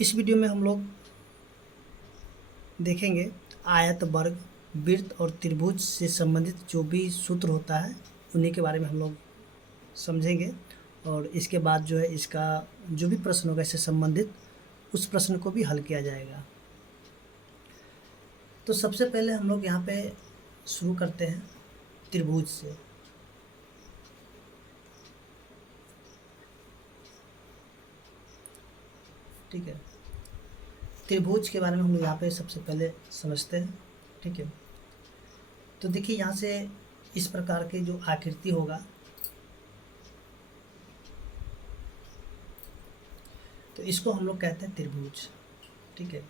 इस वीडियो में हम लोग देखेंगे आयत, वर्ग, वृत्त और त्रिभुज से संबंधित जो भी सूत्र होता है उन्हीं के बारे में हम लोग समझेंगे। और इसके बाद जो है इसका जो भी प्रश्न होगा इससे संबंधित उस प्रश्न को भी हल किया जाएगा। तो सबसे पहले हम लोग यहाँ पे शुरू करते हैं त्रिभुज से। ठीक है, त्रिभुज के बारे में हम लोग यहाँ पे सबसे पहले समझते हैं। ठीक है, तो देखिए यहाँ से इस प्रकार की जो आकृति होगा तो इसको हम लोग कहते हैं त्रिभुज। ठीक है,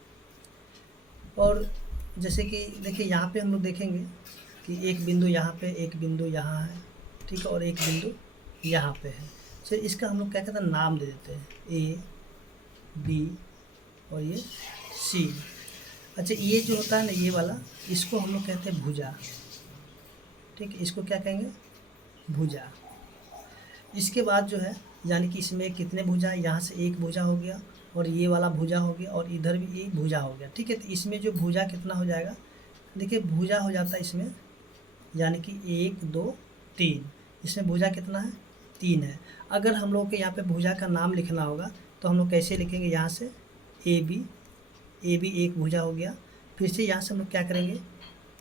और जैसे कि देखिए यहाँ पे हम लोग देखेंगे कि एक बिंदु यहाँ पे, एक बिंदु यहाँ है, ठीक है, और एक बिंदु यहाँ पे है। तो इसका हम लोग क्या कहते हैं, नाम दे देते हैं, ए, बी और ये सी। अच्छा, ये जो होता है ना ये वाला, इसको हम लोग कहते हैं भुजा। ठीक है, इसको क्या कहेंगे, भुजा। इसके बाद जो है यानी कि इसमें कितने भुजा है, यहाँ से एक भुजा हो गया और ये वाला भुजा हो गया और इधर भी एक भुजा हो गया। ठीक है, तो इसमें जो भुजा कितना हो जाएगा, देखिए भुजा हो जाता है इसमें यानी कि 1 2 3। इसमें भुजा कितना है, 3 है। अगर हम लोग के यहाँ पे भुजा का नाम लिखना होगा तो हम लोग कैसे लिखेंगे, यहाँ से ए बी एक भुजा हो गया। फिर से यहाँ से हम लोग क्या करेंगे,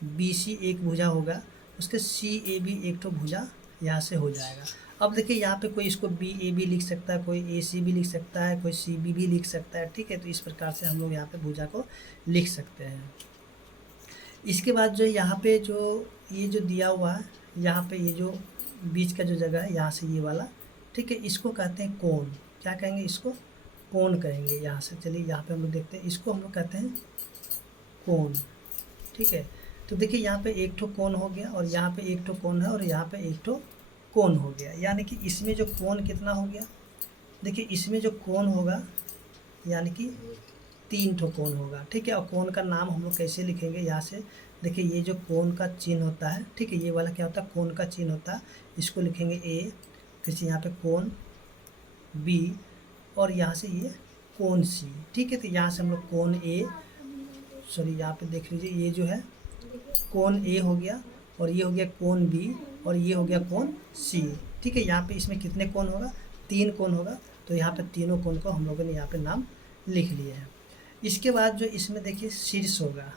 बी सी एक भुजा होगा, उसके सी ए बी एक तो भुजा यहाँ से हो जाएगा। अब देखिए यहाँ पे कोई इसको बी ए बी लिख सकता है, कोई ए सी भी लिख सकता है, कोई सी बी भी लिख सकता है। ठीक है, तो इस प्रकार से हम लोग यहाँ पे भुजा को लिख सकते हैं। इसके बाद जो यहाँ पे जो ये जो दिया हुआ है, यहाँ पे ये जो बीच का जो जगह है यहाँ से ये वाला, ठीक है, इसको कहते हैं कोण। क्या कहेंगे, इसको कोण कहेंगे। यहाँ से चलिए यहाँ पे हम लोग देखते हैं, इसको हम लोग कहते हैं कोण। ठीक है, तो देखिए यहाँ पे एक ठो कोण हो गया और यहाँ पे एक ठो कोण है और यहाँ पे एक ठो कोण हो गया। यानी कि इसमें जो कोण कितना हो गया, देखिए इसमें जो कोण होगा यानी कि 3 ठो कोण होगा। ठीक है, और कोण का नाम हम लोग कैसे लिखेंगे, यहाँ से देखिए ये जो कोण का चिन्ह होता है, ठीक है, ये वाला क्या होता है, कोण का चिन्ह होता है, इसको लिखेंगे ए। फिर से यहाँ पे कोण बी और यहाँ से ये कोण सी। ठीक है, तो यहाँ से हम लोग कोण ए, सॉरी यहाँ पे देख लीजिए, ये जो है कोण ए हो गया और ये हो गया कोण बी और ये हो गया कोण सी। ठीक है, यहाँ पे इसमें कितने कोण होगा, 3 कोण होगा। तो यहाँ पे तीनों कोण को हम लोगों ने यहाँ पे नाम लिख लिए हैं। इसके बाद जो इसमें देखिए शीर्ष होगा,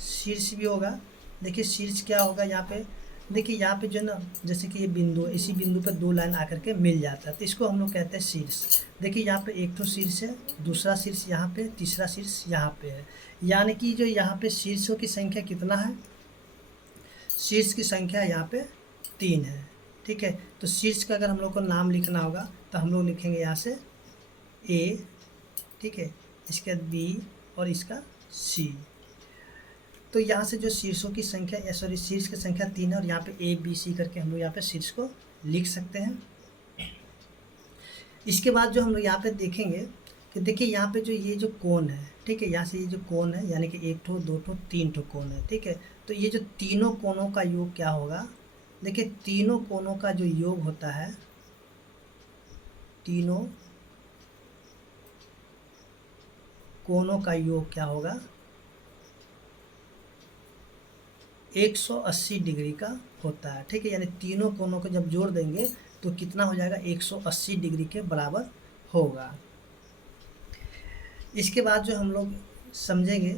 शीर्ष भी होगा। देखिए शीर्ष क्या होगा, यहाँ पे देखिए यहाँ पे जो है ना, जैसे कि ये बिंदु है, इसी बिंदु पर 2 लाइन आकर के मिल जाता है, तो इसको हम लोग कहते हैं शीर्ष। देखिए यहाँ पे एक तो शीर्ष है, दूसरा शीर्ष यहाँ पे, तीसरा शीर्ष यहाँ पे है। यानी कि जो यहाँ पे शीर्षों की संख्या कितना है, शीर्ष की संख्या यहाँ पे 3 है। ठीक है, तो शीर्ष का अगर हम लोग को नाम लिखना होगा तो हम लोग लिखेंगे यहाँ से ए, ठीक है, इसके बाद बी और इसका सी। तो यहाँ से जो शीर्षों की संख्या, सॉरी शीर्ष की संख्या 3 है और यहाँ पे ए बी सी करके हम लोग यहाँ पे शीर्ष को लिख सकते हैं। इसके बाद जो हम लोग यहाँ पे देखेंगे कि देखिए यहाँ पे जो ये जो कोण है, ठीक है, यहाँ से ये जो कोण है यानी कि 1 ठो 2 ठो 3 ठो कोण है। ठीक है, तो ये जो तीनों कोणों का योग क्या होगा, देखिए तीनों कोणों का जो योग होता है, तीनों कोणों का योग क्या होगा, 180 डिग्री का होता है। ठीक है, यानी तीनों कोणों को जब जोड़ देंगे तो कितना हो जाएगा, 180 डिग्री के बराबर होगा। इसके बाद जो हम लोग समझेंगे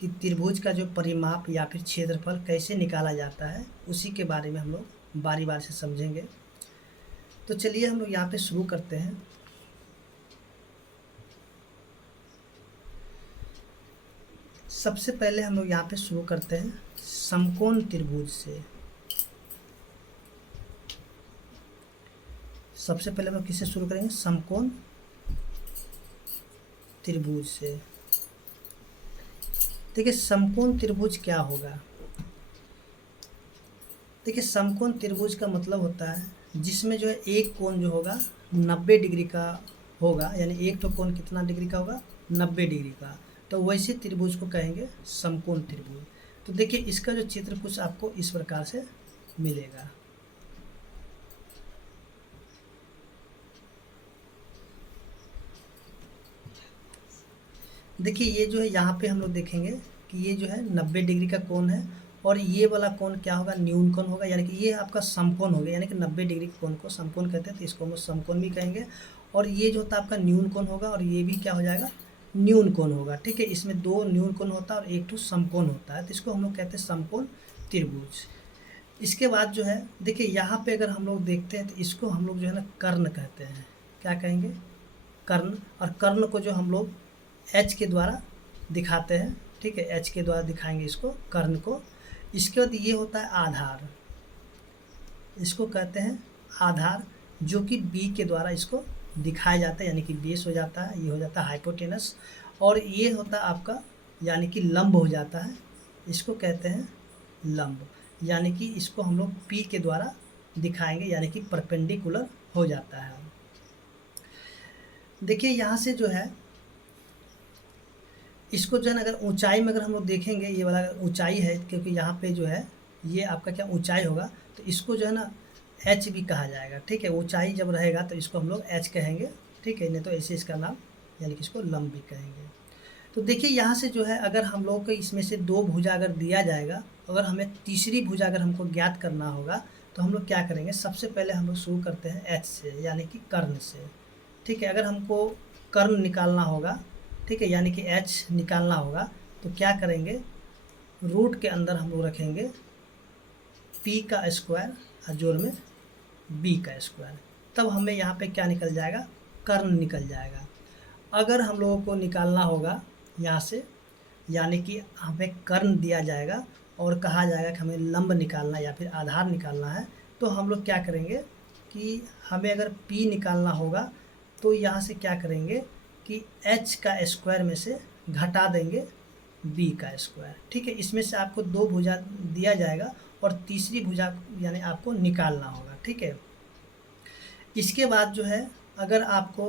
कि त्रिभुज का जो परिमाप या फिर क्षेत्रफल कैसे निकाला जाता है, उसी के बारे में हम लोग बारी बारी से समझेंगे। तो चलिए हम लोग यहाँ पे शुरू करते हैं। सबसे पहले हम लोग यहाँ पे शुरू करते हैं समकोण त्रिभुज से। सबसे पहले हम लोग किससे शुरू करेंगे, समकोण त्रिभुज से। देखिए समकोण त्रिभुज क्या होगा, देखिए समकोण त्रिभुज का मतलब होता है जिसमें जो है एक कोण जो होगा 90 डिग्री का होगा, यानी एक तो कोण कितना डिग्री का होगा, 90 डिग्री का। तो वैसे त्रिभुज को कहेंगे समकोण त्रिभुज। तो देखिए इसका जो चित्र कुछ आपको इस प्रकार से मिलेगा। देखिए ये जो है यहाँ पे हम लोग देखेंगे कि ये जो है 90 डिग्री का कोण है, और ये वाला कोण क्या होगा, न्यून कोण होगा, यानी कि ये आपका समकोण हो गया, यानी कि 90 डिग्री के कोण को समकोण कहते हैं, तो इसको हम समकोण भी कहेंगे। और ये जो होता है आपका न्यून कोण होगा, और ये भी क्या हो जाएगा, न्यून कोण होगा। ठीक है, इसमें 2 न्यून कोण होता है और एक ठो समकोण होता है, तो इसको हम लोग कहते हैं समकोण त्रिभुज। इसके बाद जो है देखिए यहाँ पे अगर हम लोग देखते हैं तो इसको हम लोग जो है ना कर्ण कहते हैं। क्या कहेंगे, कर्ण। और कर्ण को जो हम लोग एच के द्वारा दिखाते हैं। ठीक है, एच के द्वारा दिखाएंगे इसको, कर्ण को। इसके बाद ये होता है आधार, इसको कहते हैं आधार, जो कि बी के द्वारा इसको दिखाया जाता है, यानी कि बेस हो जाता है, ये हो जाता है हाइपोटेनस। और ये होता है आपका यानी कि लंब हो जाता है, इसको कहते हैं लंब, यानी कि इसको हम लोग पी के द्वारा दिखाएंगे, यानी कि परपेंडिकुलर हो जाता है। देखिए यहाँ से जो है इसको जो है ना अगर ऊंचाई में अगर हम लोग देखेंगे, ये वाला ऊंचाई है, क्योंकि यहाँ पे जो है ये आपका क्या ऊंचाई होगा, तो इसको जो है ना एच भी कहा जाएगा। ठीक है, ऊंचाई जब रहेगा तो इसको हम लोग एच कहेंगे। ठीक है, नहीं तो ऐसे इसका नाम यानी कि इसको लंब भी कहेंगे। तो देखिए यहाँ से जो है अगर हम लोग को इसमें से 2 भुजा अगर दिया जाएगा, अगर हमें तीसरी भुजा अगर हमको ज्ञात करना होगा, तो हम लोग क्या करेंगे, सबसे पहले हम लोग शुरू करते हैं एच से, यानी कि कर्ण से। ठीक है, अगर हमको कर्ण निकालना होगा, ठीक है, यानी कि एच निकालना होगा, तो क्या करेंगे, रूट के अंदर हम लोग रखेंगे पी का स्क्वायर और जोड़ में बी का स्क्वायर, तब हमें यहाँ पे क्या निकल जाएगा, कर्ण निकल जाएगा। अगर हम लोगों को निकालना होगा यहाँ से, यानी कि हमें कर्ण दिया जाएगा और कहा जाएगा कि हमें लंब निकालना या फिर आधार निकालना है, तो हम लोग क्या करेंगे कि हमें अगर P निकालना होगा तो यहाँ से क्या करेंगे कि H का स्क्वायर में से घटा देंगे B का स्क्वायर। ठीक है, इसमें से आपको 2 भुजा दिया जाएगा और तीसरी भुजा यानी आपको निकालना होगा। ठीक है, इसके बाद जो है अगर आपको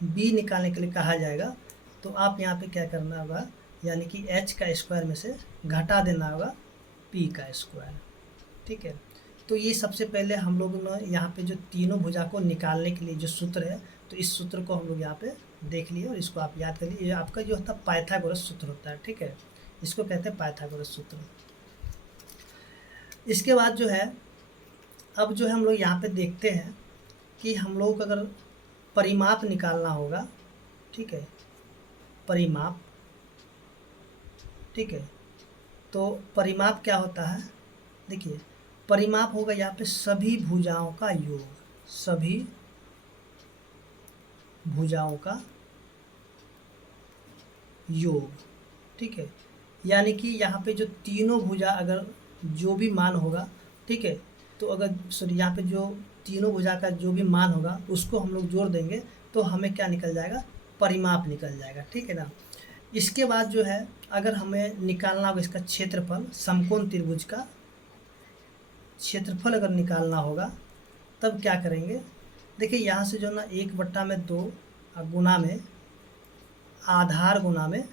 B निकालने के लिए कहा जाएगा, तो आप यहाँ पे क्या करना होगा, यानी कि H का स्क्वायर में से घटा देना होगा P का स्क्वायर। ठीक है, तो ये सबसे पहले हम लोग ने यहाँ पे जो तीनों भुजा को निकालने के लिए जो सूत्र है, तो इस सूत्र को हम लोग यहाँ पे देख लिए और इसको आप याद कर लिए। ये आपका जो होता है पाइथागोरस सूत्र होता है। ठीक है, इसको कहते हैं पाइथागोरस सूत्र। इसके बाद जो है अब जो है हम लोग यहाँ पे देखते हैं कि हम लोग अगर परिमाप निकालना होगा, ठीक है, परिमाप, ठीक है, तो परिमाप क्या होता है, देखिए परिमाप होगा यहाँ पे सभी भुजाओं का योग, सभी भुजाओं का योग। ठीक है, यानी कि यहाँ पे जो तीनों भुजा अगर जो भी मान होगा, ठीक है, तो अगर सॉरी यहाँ पे जो तीनों भुजा का जो भी मान होगा उसको हम लोग जोड़ देंगे तो हमें क्या निकल जाएगा, परिमाप निकल जाएगा। ठीक है ना। इसके बाद जो है अगर हमें निकालना होगा इसका क्षेत्रफल, समकोण त्रिभुज का क्षेत्रफल अगर निकालना होगा, तब क्या करेंगे, देखिए यहाँ से जो ना 1/2 गुना में आधार गुना में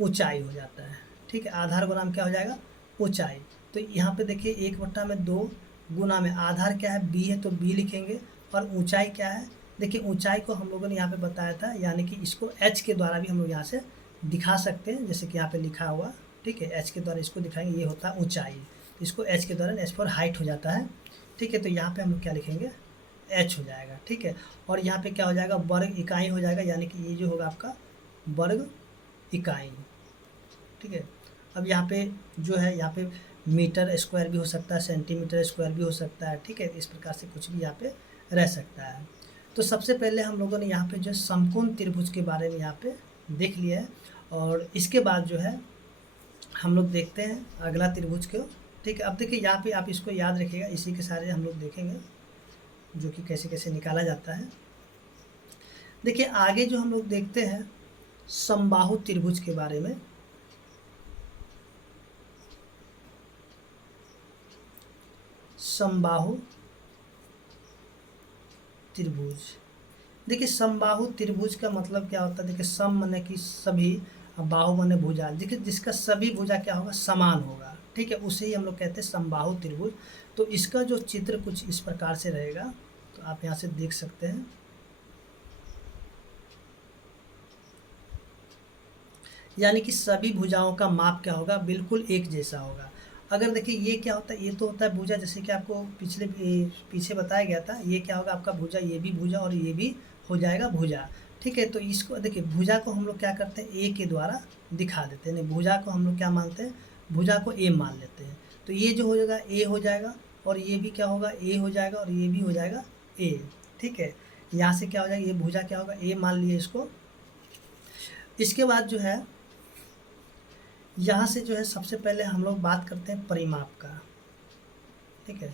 ऊंचाई हो जाता है। ठीक है, आधार गुना में क्या हो जाएगा, ऊंचाई। तो यहाँ पे देखिए 1/2 गुना में आधार क्या है, b है, तो b लिखेंगे, और ऊंचाई क्या है, देखिए ऊंचाई को हम लोगों ने यहाँ पे बताया था, यानी कि इसको h के द्वारा भी हम लोग यहाँ से दिखा सकते हैं, जैसे कि यहाँ पे लिखा हुआ। ठीक है, h के द्वारा इसको दिखाएंगे, ये होता है ऊंचाई, इसको h के द्वारा h फॉर हाइट हो जाता है। ठीक है, तो यहाँ पे हम लोग क्या लिखेंगे, h हो जाएगा। ठीक है, और यहाँ पे क्या हो जाएगा, वर्ग इकाई हो जाएगा, यानी कि ये जो होगा आपका वर्ग इकाई। ठीक है, अब यहाँ पे जो है यहाँ पे मीटर स्क्वायर भी हो सकता है, सेंटीमीटर स्क्वायर भी हो सकता है। ठीक है, इस प्रकार से कुछ भी यहाँ पे रह सकता है। तो सबसे पहले हम लोगों ने यहाँ पे जो समकोण त्रिभुज के बारे में यहाँ पे देख लिया है, और इसके बाद जो है हम लोग देखते हैं अगला त्रिभुज को। ठीक है, अब देखिए यहाँ पे आप इसको याद रखिएगा, इसी के सारे हम लोग देखेंगे जो कि कैसे कैसे निकाला जाता है। देखिए आगे जो हम लोग देखते हैं समबाहु त्रिभुज के बारे में। समबाहु त्रिभुज, देखिए समबाहु त्रिभुज का मतलब क्या होता है, देखिए सम माने कि सभी, बाहु माने भुजा, देखिए जिसका सभी भुजा क्या होगा, समान होगा। ठीक है, उसे ही हम लोग कहते हैं समबाहु त्रिभुज। तो इसका जो चित्र कुछ इस प्रकार से रहेगा, तो आप यहाँ से देख सकते हैं। यानी कि सभी भुजाओं का माप क्या होगा, बिल्कुल एक जैसा होगा। अगर देखिए ये क्या होता है, ये तो होता है भुजा, जैसे कि आपको पीछे बताया गया था, ये क्या होगा आपका भुजा, ये भी भुजा और ये भी हो जाएगा भुजा। ठीक है, तो इसको देखिए भुजा को हम लोग क्या करते हैं, ए के द्वारा दिखा देते हैं, नहीं भुजा को हम लोग क्या मानते हैं, भुजा को ए मान लेते हैं। तो ये जो हो जाएगा ए हो जाएगा, और ये भी क्या होगा ए हो जाएगा, और ये भी हो जाएगा ए। ठीक है, यहाँ से क्या हो जाएगा, ये भुजा क्या होगा ए मान लिए इसको। इसके बाद जो है यहाँ से जो है सबसे पहले हम लोग बात करते हैं परिमाप का। ठीक है,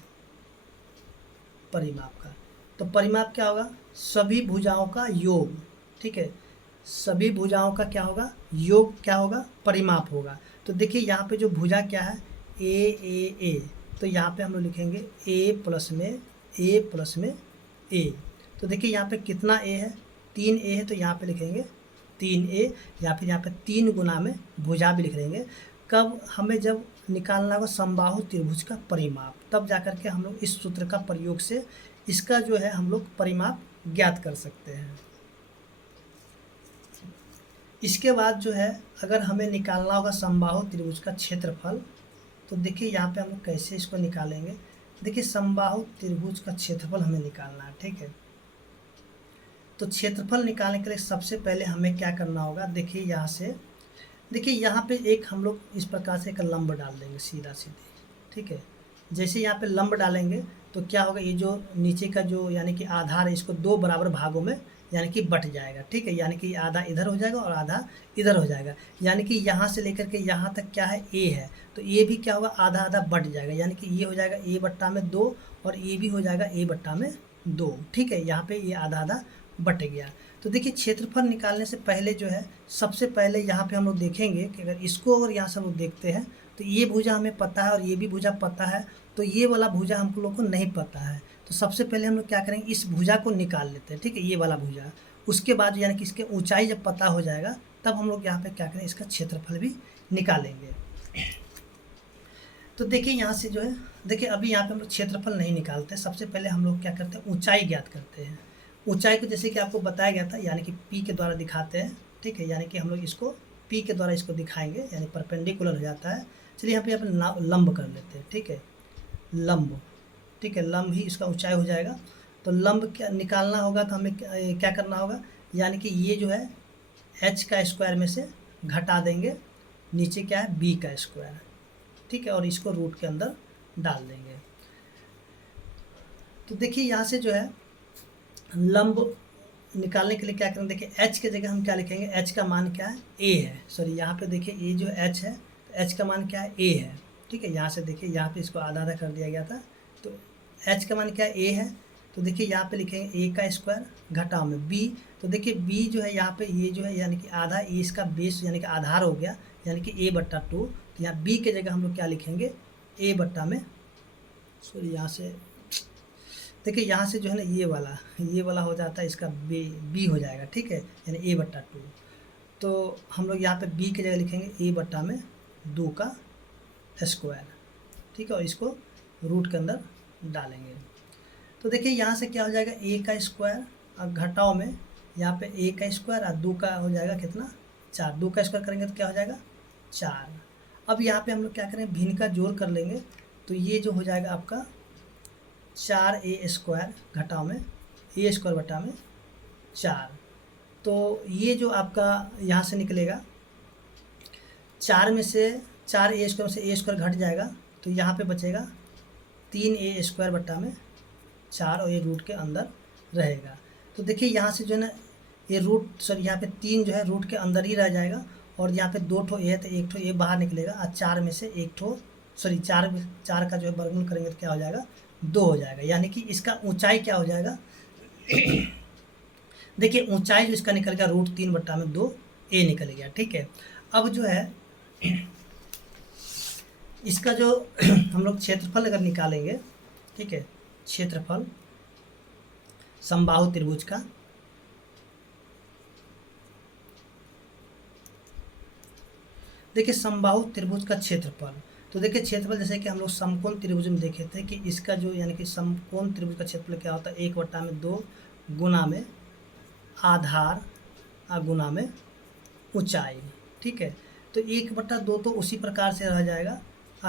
परिमाप का, तो परिमाप क्या होगा, सभी भुजाओं का योग। ठीक है, सभी भुजाओं का क्या होगा, योग क्या होगा, परिमाप होगा। तो देखिए यहाँ पे जो भुजा क्या है, ए, तो यहाँ पे हम लोग लिखेंगे ए प्लस में ए। तो देखिए यहाँ पे कितना ए है, 3 ए है, तो यहाँ पे लिखेंगे 3 ए, या फिर यहाँ पे 3 गुना में भुजा भी लिख लेंगे। कब हमें जब निकालना होगा समबाहु त्रिभुज का परिमाप, तब जाकर के हम लोग इस सूत्र का प्रयोग से इसका जो है हम लोग परिमाप ज्ञात कर सकते हैं। इसके बाद जो है अगर हमें निकालना होगा समबाहु त्रिभुज का क्षेत्रफल, तो देखिए यहाँ पे हम लोग कैसे इसको निकालेंगे। देखिए समबाहु त्रिभुज का क्षेत्रफल हमें निकालना है। ठीक है, तो क्षेत्रफल निकालने के लिए सबसे पहले हमें क्या करना होगा, देखिए यहाँ से, देखिए यहाँ पे एक हम लोग इस प्रकार से एक लंब डाल देंगे सीधा सीधे। ठीक है, जैसे यहाँ पे लंब डालेंगे तो क्या होगा, ये जो नीचे का जो यानी कि आधार है, इसको 2 बराबर भागों में यानी कि बट जाएगा। ठीक है, यानी कि आधा इधर हो जाएगा और आधा इधर हो जाएगा, यानी कि यहाँ से लेकर के यहाँ तक क्या है ए है, तो ये भी क्या होगा, आधा आधा बट जाएगा, यानी कि ये हो जाएगा ए बट्टा में 2, और ये भी हो जाएगा ए बट्टा में 2। ठीक है, यहाँ पे ये आधा आधा बट गया। तो देखिए क्षेत्रफल निकालने से पहले जो है सबसे पहले यहाँ पे हम लोग देखेंगे कि अगर इसको अगर यहाँ से हम लोग देखते हैं तो ये भुजा हमें पता है और ये भी भुजा पता है, तो ये वाला भुजा हम लोग को नहीं पता है। तो सबसे पहले हम लोग क्या करेंगे, इस भुजा को निकाल लेते हैं। ठीक है, ये वाला भुजा, उसके बाद यानी कि इसके ऊंचाई जब पता हो जाएगा तब हम लोग यहाँ पे क्या करें, इसका क्षेत्रफल भी निकालेंगे। तो देखिए यहाँ से जो है, देखिए अभी यहाँ पे हम लोग क्षेत्रफल नहीं निकालते, सबसे पहले हम लोग क्या करते हैं, ऊंचाई ज्ञात करते हैं। ऊंचाई को जैसे कि आपको बताया गया था, यानी कि पी के द्वारा दिखाते हैं। ठीक है, यानी कि हम लोग इसको पी के द्वारा इसको दिखाएंगे, यानी परपेंडिकुलर हो जाता है। चलिए यहाँ पे लंब कर लेते हैं। ठीक है, लंब, ठीक है, लंब ही इसका ऊंचाई हो जाएगा। तो लंब क्या निकालना होगा, तो हमें क्या करना होगा, यानी कि ये जो है h का स्क्वायर में से घटा देंगे, नीचे क्या है b का स्क्वायर। ठीक है, और इसको रूट के अंदर डाल देंगे। तो देखिए यहाँ से जो है लंब निकालने के लिए क्या करेंगे, देखिए h के जगह हम क्या लिखेंगे, h का मान क्या है, a है। सॉरी, यहाँ पे देखिए ये जो h है, तो h का मान क्या है, a है। ठीक है, यहाँ से देखिए यहाँ पे इसको आधा आधा कर दिया गया था, तो h का मान क्या है, a है। तो देखिए यहाँ पे लिखेंगे a का स्क्वायर घटाव में b। तो देखिए b जो है यहाँ पे ये जो है यानी कि आधा, ये इसका बेस यानी कि आधार हो गया, यानी कि a बट्टा 2। तो यहाँ b के जगह हम लोग क्या लिखेंगे, a बट्टा में, सॉरी यहाँ से देखिए यहाँ से जो है ना ये वाला हो जाता है, इसका b हो जाएगा। ठीक है, यानी a बट्टा 2। तो हम लोग यहाँ पे b की जगह लिखेंगे a बट्टा में 2 का स्क्वायर। ठीक है, और इसको रूट के अंदर डालेंगे। तो देखिए यहाँ से क्या हो जाएगा, a का स्क्वायर और घटाव में यहाँ पे a का स्क्वायर और 2 का हो जाएगा कितना, 4। 2 का स्क्वायर करेंगे तो क्या हो जाएगा, 4। अब यहाँ पे हम लोग क्या करें, भिन्न का जोड़ कर लेंगे, तो ये जो हो जाएगा आपका 4a स्क्वायर घटाव में a स्क्वायर बटा में 4। तो ये जो आपका यहाँ से निकलेगा 4 में से 4a स्क्वायर से a स्क्वायर घट जाएगा, तो यहाँ पे बचेगा 3a स्क्वायर बटा में 4, और ये रूट के अंदर रहेगा। तो देखिए यहाँ से जो है ना ये रूट, सॉरी यहाँ पे 3 जो है रूट के अंदर ही रह जाएगा, और यहाँ पे 2 ठो ए है तो 1 ठो ए बाहर निकलेगा, और 4 में से 1 ठो, सॉरी 4 का जो है वर्गमूल करेंगे तो क्या हो जाएगा, 2 हो जाएगा। यानी कि इसका ऊंचाई क्या हो जाएगा देखिए ऊंचाई जो इसका निकल गया √3 बट्टा में 2 ए निकल गया। ठीक है, अब जो है इसका जो हम लोग क्षेत्रफल अगर निकालेंगे, ठीक है, क्षेत्रफल समबाहु त्रिभुज का, देखिए समबाहु त्रिभुज का क्षेत्रफल, तो देखिए क्षेत्रफल जैसे कि हम लोग समकोण त्रिभुज में देखे थे कि इसका जो यानी कि समकोण त्रिभुज का क्षेत्रफल क्या होता है, 1 बट्टा में 2 गुना में आधार गुना में ऊंचाई। ठीक है। तो 1/2 तो उसी प्रकार से रह जाएगा,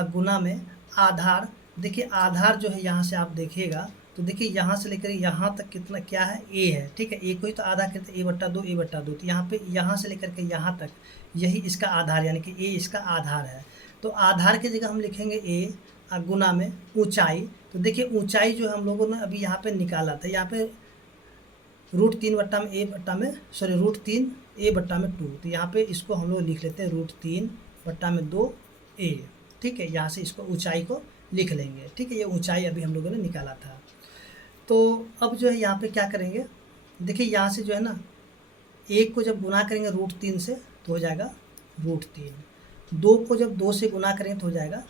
गुना में आधार। देखिए आधार जो है यहाँ से आप देखिएगा तो देखिए यहाँ से लेकर यहाँ तक कितना क्या है, ए है, ठीक है। ए को ही तो आधा करते a/2 a/2, तो यहाँ पे यहाँ से लेकर के यहाँ तक यही इसका आधार, यानी कि ए इसका आधार है। तो आधार की जगह हम लिखेंगे ए, गुना में ऊंचाई। तो देखिए ऊंचाई जो हम लोगों ने अभी यहाँ पे निकाला था, यहाँ पे √3/2, तो यहाँ पे इसको हम लोग लिख लेते हैं √3/2a, ठीक है। यहाँ से इसको ऊंचाई को लिख लेंगे, ठीक है। ये ऊंचाई अभी हम लोगों ने निकाला था। तो अब जो है यहाँ पे क्या करेंगे, देखिए यहाँ से जो है ना, 1 को जब गुना करेंगे √3 से तो हो जाएगा √3, 2 को जब 2 से गुना करेंगे तो हो जाएगा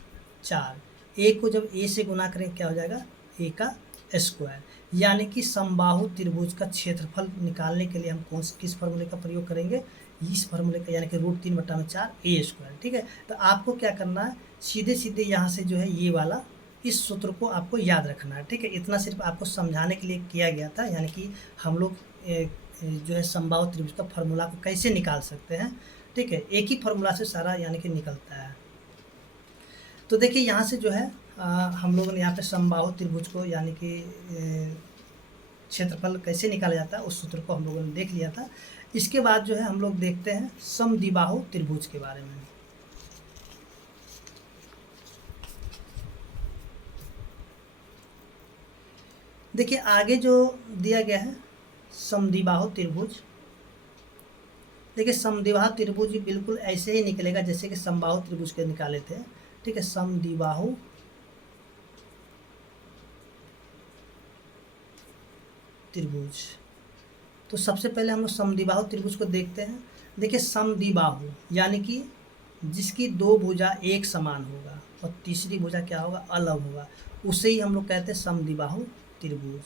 4, 1 को जब a से गुना करेंगे क्या हो जाएगा, a का स्क्वायर। यानी कि समबाहु त्रिभुज का क्षेत्रफल निकालने के लिए हम किस फार्मूले का प्रयोग करेंगे, इस फार्मूले का, यानी कि √3/4a², ठीक है। तो आपको क्या करना है, सीधे सीधे यहाँ से जो है ये वाला इस सूत्र को आपको याद रखना है, ठीक है। इतना सिर्फ आपको समझाने के लिए किया गया था, यानी कि हम लोग जो है समबाहु त्रिभुज का फार्मूला को कैसे निकाल सकते हैं, ठीक है। एक ही फार्मूला से सारा यानी कि निकलता है। तो देखिए यहाँ से जो है हम लोगों ने यहाँ पे समबाहु त्रिभुज को यानी कि क्षेत्रफल कैसे निकाला जाता है उस सूत्र को हम लोगों ने देख लिया था। इसके बाद जो है हम लोग देखते हैं समद्विबाहु त्रिभुज के बारे में। देखिए आगे जो दिया गया है समद्विबाहु त्रिभुज, देखिए समद्विबाहु त्रिभुज बिल्कुल ऐसे ही निकलेगा जैसे कि समबाहु त्रिभुज के निकाले थे, ठीक है। समद्विबाहु त्रिभुज, तो सबसे पहले हम लोग समद्विबाहु त्रिभुज को देखते हैं। देखिए समद्विबाहु यानी कि जिसकी 2 भुजा एक समान होगा और तीसरी भुजा क्या होगा, अलग होगा, उसे ही हम लोग कहते हैं समद्विबाहु त्रिभुज।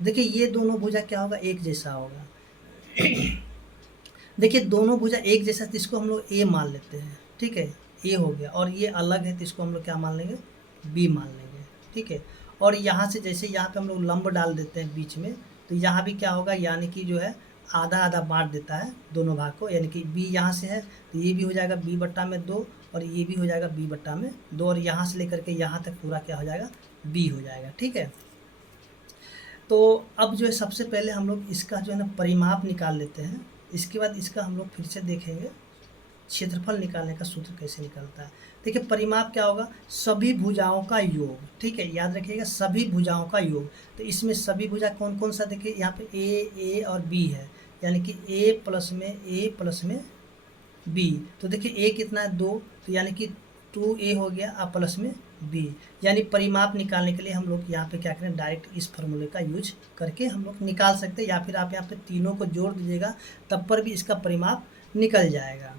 देखिए ये दोनों भुजा क्या होगा, एक जैसा होगा। देखिए दोनों भुजा एक जैसा तो इसको हम लोग ए मान लेते हैं, ठीक है, ए हो गया। और ये अलग है तो इसको हम लोग क्या मान लेंगे, बी मान लेंगे, ठीक है। और यहाँ से जैसे यहाँ पे हम लोग लंब डाल देते हैं बीच में, तो यहाँ भी क्या होगा, यानी कि जो है आधा आधा बांट देता है दोनों भाग को, यानी कि b यहाँ से है तो ये भी हो जाएगा b/2 और ये भी हो जाएगा b/2, और यहाँ से लेकर के यहाँ तक पूरा क्या हो जाएगा, b हो जाएगा, ठीक है। तो अब जो है सबसे पहले हम लोग इसका जो है ना परिमाप निकाल लेते हैं। इसके बाद इसका हम लोग फिर से देखेंगे क्षेत्रफल निकालने का सूत्र कैसे निकलता है। देखिए परिमाप क्या होगा, सभी भुजाओं का योग, ठीक है, याद रखिएगा सभी भुजाओं का योग। तो इसमें सभी भुजा कौन कौन सा, देखिए यहाँ पे ए और बी है, यानी कि ए प्लस में बी। तो देखिए ए कितना है, 2, तो यानी कि 2a हो गया और प्लस में b। यानी परिमाप निकालने के लिए हम लोग यहाँ पे क्या करें, डायरेक्ट इस फार्मूले का यूज करके हम लोग निकाल सकते हैं, या फिर आप यहाँ पे तीनों को जोड़ दीजिएगा तब पर भी इसका परिमाप निकल जाएगा।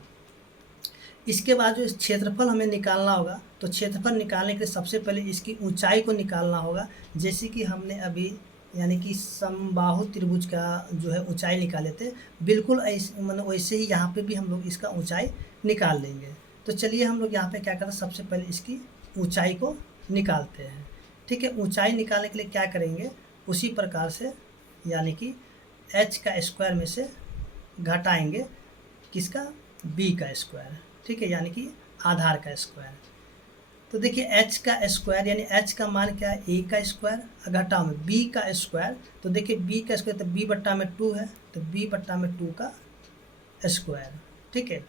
इसके बाद जो क्षेत्रफल हमें निकालना होगा, तो क्षेत्रफल निकालने के लिए सबसे पहले इसकी ऊंचाई को निकालना होगा। जैसे कि हमने अभी यानी कि समबाहु त्रिभुज का जो है ऊंचाई निकाले थे, बिल्कुल ऐसे मतलब वैसे ही यहाँ पे भी हम लोग इसका ऊंचाई निकाल लेंगे। तो चलिए हम लोग यहाँ पे क्या करते हैं, सबसे पहले इसकी ऊंचाई को निकालते हैं, ठीक है। ऊंचाई निकालने के लिए क्या करेंगे, उसी प्रकार से यानी कि h का स्क्वायर में से घटाएंगे किसका, b का स्क्वायर, ठीक है, यानी कि आधार का स्क्वायर। तो देखिए h का स्क्वायर यानी h का मान क्या है, a का स्क्वायर, घटाओ में b का स्क्वायर। तो देखिए b का स्क्वायर तो b/2 है, तो b/2 का स्क्वायर, ठीक है।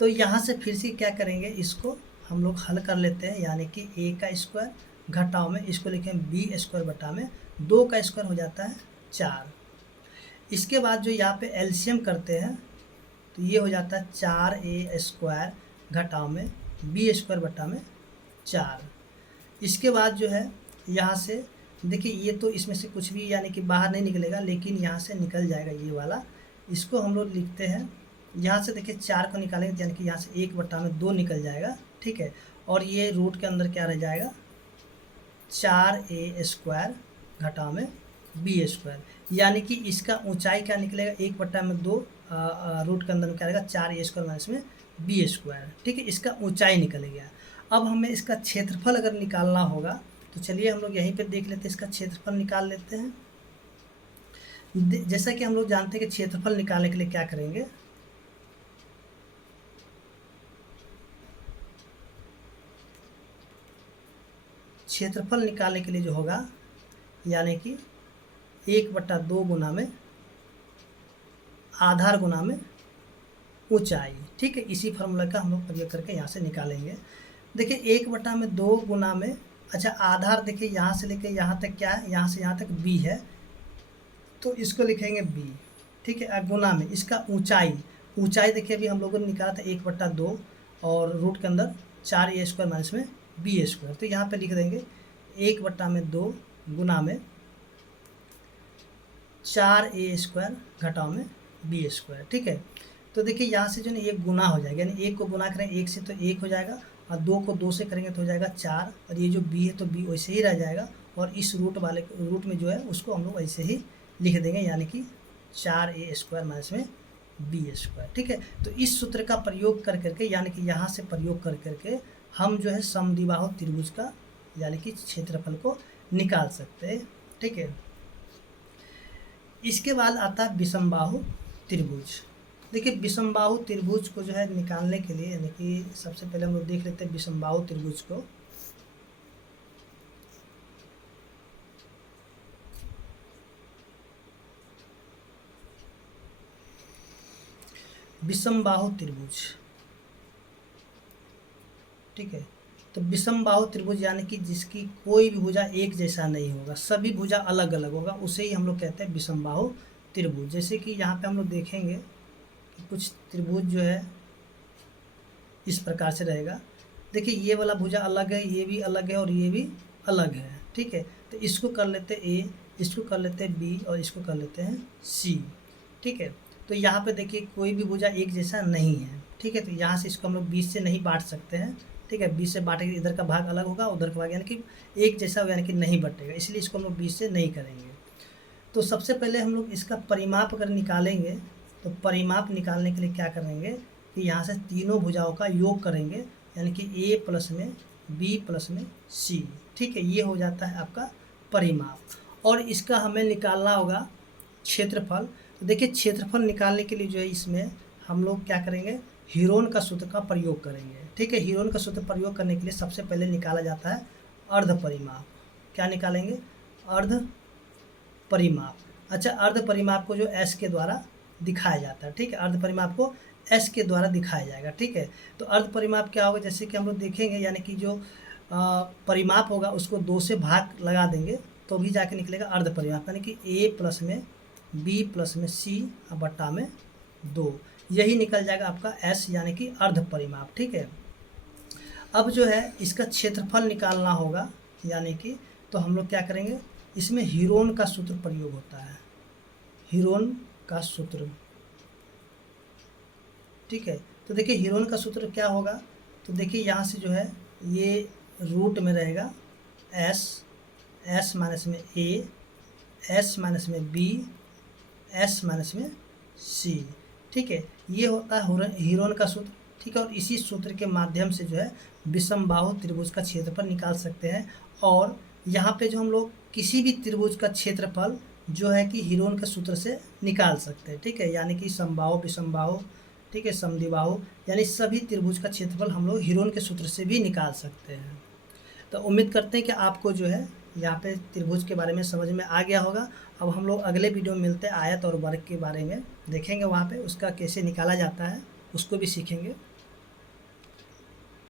तो यहाँ से फिर से क्या करेंगे, इसको हम लोग हल कर लेते हैं, यानी कि a का स्क्वायर घटाओ में इसको लिखें b²/2 का स्क्वायर हो जाता है 4। इसके बाद जो यहाँ पे एलसीएम करते हैं तो ये हो जाता है 4a² घटाओ में b²/4। इसके बाद जो है यहाँ से देखिए ये तो इसमें से कुछ भी यानी कि बाहर नहीं निकलेगा, लेकिन यहाँ से निकल जाएगा ये वाला, इसको हम लोग लिखते हैं। यहाँ से देखिए 4 को निकालेंगे यानी कि यहाँ से 1/2 निकल जाएगा, ठीक है। और ये रूट के अंदर क्या रह जाएगा, 4a² घटाओ में b², यानी कि इसका ऊंचाई क्या निकलेगा, 1/2 रूट के अंदर में क्या रहेगा, 4a² माइनस में b², ठीक है। इसका ऊंचाई निकल गया। अब हमें इसका क्षेत्रफल अगर निकालना होगा तो चलिए हम लोग यहीं पे देख लेते हैं, इसका क्षेत्रफल निकाल लेते हैं। जैसा कि हम लोग जानते हैं कि क्षेत्रफल निकालने के लिए क्या करेंगे, क्षेत्रफल निकालने के लिए जो होगा यानी कि 1/2 गुना में आधार गुना में ऊंचाई। ठीक है, इसी फार्मूला का हम लोग प्रयोग करके यहाँ से निकालेंगे। देखिए 1/2 गुना में, अच्छा आधार देखिए यहाँ से लेके यहाँ तक क्या है, यहाँ से यहाँ तक b है, तो इसको लिखेंगे b। ठीक है, गुना में इसका ऊंचाई, ऊंचाई देखिए अभी हम लोगों ने निकाला था 1/2 और रूट के अंदर 4a² माइनस में b², तो यहाँ पे लिख देंगे 1/2 गुना में 4a² घटाव में b²। ठीक है, तो देखिए यहाँ से जो है एक गुना हो जाएगा, यानी 1 को गुना करें 1 से तो 1 हो जाएगा, और 2 को 2 से करेंगे तो हो जाएगा 4, और ये जो b है तो b वैसे ही रह जाएगा, और इस रूट में जो है उसको हम लोग ऐसे ही लिख देंगे, यानी कि 4a² माइनस में b²। ठीक है, तो इस सूत्र का प्रयोग कर करके, यानी कि यहाँ से प्रयोग कर करके हम जो है समद्विबाहु त्रिभुज का यानी कि क्षेत्रफल को निकाल सकते हैं। ठीक है, इसके बाद आता है विषमबाहु त्रिभुज। देखिए विषमबाहु त्रिभुज को जो है निकालने के लिए, यानी कि सबसे पहले हम लोग देख लेते हैं विषमबाहु त्रिभुज को। विषमबाहु त्रिभुज, ठीक है, तो विषमबाहु त्रिभुज यानी कि जिसकी कोई भी भुजा एक जैसा नहीं होगा, सभी भुजा अलग अलग होगा, उसे ही हम लोग कहते हैं विषमबाहु त्रिभुज। जैसे कि यहाँ पे हम लोग देखेंगे कि कुछ त्रिभुज जो है इस प्रकार से रहेगा। देखिए ये वाला भुजा अलग है, ये भी अलग है और ये भी अलग है। ठीक है, तो इसको कर लेते हैं ए, इसको कर लेते हैं बी और इसको कर लेते हैं सी। ठीक है, तो यहाँ पे देखिए कोई भी भुजा एक जैसा नहीं है। ठीक है, तो यहाँ से इसको हम लोग 20 से नहीं बांट सकते हैं। ठीक है, 20 से बांटेंगे इधर का भाग अलग होगा, उधर का भाग यानी कि एक जैसा होगा, यानी कि नहीं बटेगा, इसलिए इसको हम लोग 20 से नहीं करेंगे। तो सबसे पहले हम लोग इसका परिमाप अगर निकालेंगे, तो परिमाप निकालने के लिए क्या करेंगे कि यहाँ से तीनों भुजाओं का योग करेंगे, यानी कि a प्लस में b प्लस में c। ठीक है, ये हो जाता है आपका परिमाप, और इसका हमें निकालना होगा क्षेत्रफल। तो देखिए क्षेत्रफल निकालने के लिए जो है इसमें हम लोग क्या करेंगे, हीरोन का सूत्र का प्रयोग करेंगे। ठीक है, हीरोन का सूत्र प्रयोग करने के लिए सबसे पहले निकाला जाता है अर्ध परिमाप। क्या निकालेंगे, अर्ध परिमाप। अच्छा, अर्ध परिमाप को जो s के द्वारा दिखाया जाता है। ठीक है, अर्ध परिमाप को s के द्वारा दिखाया जाएगा। ठीक है, तो अर्ध परिमाप क्या होगा, जैसे कि हम लोग देखेंगे, यानी कि जो परिमाप होगा उसको 2 से भाग लगा देंगे तो भी जाके निकलेगा अर्ध परिमाप, यानी कि a प्लस में b प्लस में c बट्टा में 2, यही निकल जाएगा आपका s, यानी कि अर्ध परिमाप। ठीक है, अब जो है इसका क्षेत्रफल निकालना होगा, यानी कि तो हम लोग क्या करेंगे, इसमें हीरोन का सूत्र प्रयोग होता है, हीरोन का सूत्र। ठीक है, तो देखिए हीरोन का सूत्र क्या होगा, तो देखिए यहाँ से जो है ये रूट में रहेगा s, s माइनस में a, s माइनस में b, s माइनस में c। ठीक है, ये होता है हीरोन का सूत्र। ठीक है, और इसी सूत्र के माध्यम से जो है विषमबाहु त्रिभुज का क्षेत्रफल निकाल सकते हैं। और यहाँ पे जो हम लोग किसी भी त्रिभुज का क्षेत्रफल जो है कि हीरोन के सूत्र से निकाल सकते हैं। ठीक है, यानी कि समबाहु, विषमबाहु, ठीक है, समद्विबाहु, यानी सभी त्रिभुज का क्षेत्रफल हम लोग हीरोन के सूत्र से भी निकाल सकते हैं। तो उम्मीद करते हैं कि आपको जो है यहाँ पे त्रिभुज के बारे में समझ में आ गया होगा। अब हम लोग अगले वीडियो में मिलते हैं, आयत और वर्ग के बारे में देखेंगे, वहाँ पे उसका कैसे निकाला जाता है उसको भी सीखेंगे।